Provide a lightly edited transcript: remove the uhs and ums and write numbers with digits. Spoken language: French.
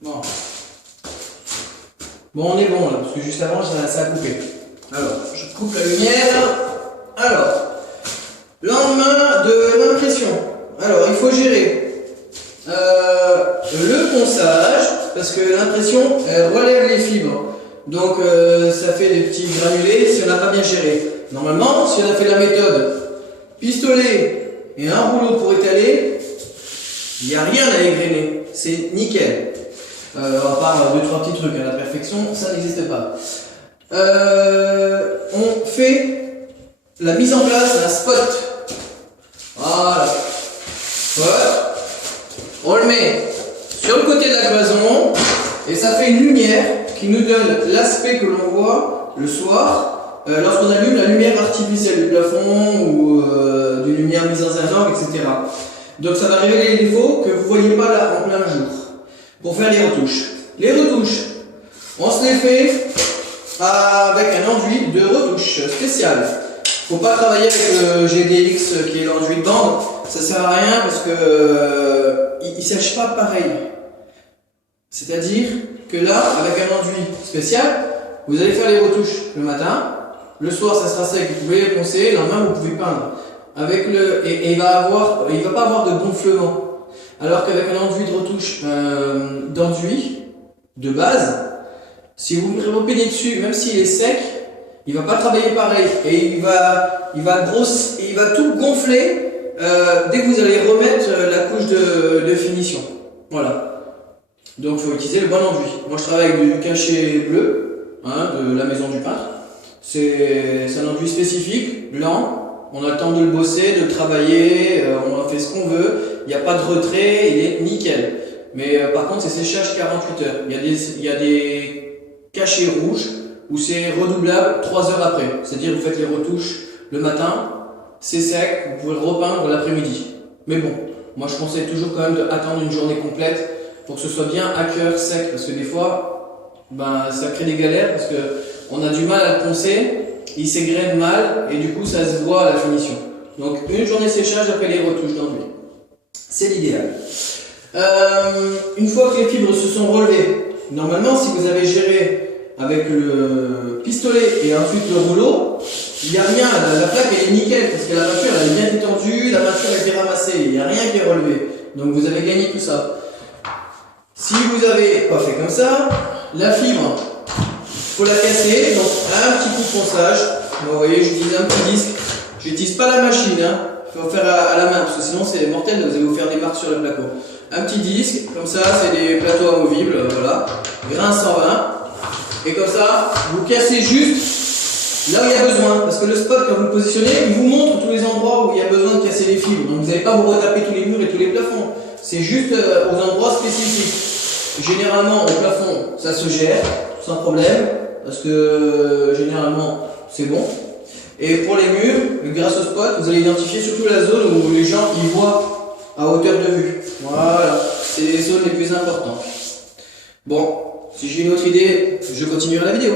Bon. Bon, on est bon là, parce que juste avant, ça a coupé. Alors, je coupe la lumière. Alors, lendemain de l'impression. Alors, il faut gérer le ponçage, parce que l'impression relève les fibres. Donc, ça fait des petits granulés si on n'a pas bien géré. Normalement, si on a fait la méthode pistolet et un rouleau pour étaler, il n'y a rien à égrener. C'est nickel. À part 2-3 petits trucs à la perfection, ça n'existe pas. On fait la mise en place d'un spot. Voilà. Spot. On le met sur le côté de la cloison et ça fait une lumière qui nous donne l'aspect que l'on voit le soir lorsqu'on allume la lumière artificielle du plafond ou d'une lumière mise dans un angle, etc. Donc ça va révéler les défauts que vous ne voyez pas là en plein jour. Pour faire les retouches. Les retouches, on se les fait avec un enduit de retouche spécial. Faut pas travailler avec le GDX qui est l'enduit de bande, ça sert à rien parce que il sèche pas pareil. C'est-à-dire que là, avec un enduit spécial, vous allez faire les retouches le matin, le soir ça sera sec, vous pouvez les poncer, le lendemain vous pouvez peindre. Avec et il va pas avoir de gonflement. Alors qu'avec un enduit de retouche d'enduit de base, si vous repeignez dessus, même s'il est sec, il va pas travailler pareil et il va tout gonfler dès que vous allez remettre la couche de finition. Voilà. Donc il faut utiliser le bon enduit. Moi je travaille avec du cachet bleu de la maison du peintre. C'est un enduit spécifique, blanc. On a le temps de le bosser, de le travailler, on en fait ce qu'on veut, il n'y a pas de retrait, il est nickel. Mais par contre, c'est séchage 48 heures. Il y a des cachets rouges où c'est redoublable 3 heures après. C'est-à-dire vous faites les retouches le matin, c'est sec, vous pouvez le repeindre l'après-midi. Mais bon, moi je conseille toujours quand même d'attendre une journée complète pour que ce soit bien à cœur, sec, parce que des fois, ça crée des galères parce qu'on a du mal à le poncer. Il s'égrène mal et du coup ça se voit à la finition. Donc une journée séchage après les retouches d'enduit. C'est l'idéal. Une fois que les fibres se sont relevées, normalement si vous avez géré avec le pistolet et ensuite le rouleau, il n'y a rien, la plaque elle est nickel parce que la peinture elle est bien détendue, la peinture a été ramassée, il n'y a rien qui est relevé. Donc vous avez gagné tout ça. Si vous avez pas fait comme ça, la fibre, faut la casser, donc un petit coup de ponçage. Bon, vous voyez, j'utilise un petit disque. J'utilise pas la machine, il faut faire à la main parce que sinon c'est mortel, vous allez vous faire des marques sur le placo. Un petit disque, comme ça, c'est des plateaux amovibles, voilà. Grain 120. Et comme ça, vous cassez juste là où il y a besoin. Parce que le spot, quand vous le positionnez, il vous montre tous les endroits où il y a besoin de casser les fibres. Donc vous n'allez pas vous retaper tous les murs et tous les plafonds. C'est juste aux endroits spécifiques. Généralement, au plafond, ça se gère sans problème. Parce que généralement c'est bon. Et pour les murs, grâce au spot, vous allez identifier surtout la zone où les gens y voient à hauteur de vue. Voilà, c'est les zones les plus importantes. Bon, si j'ai une autre idée, je continuerai la vidéo.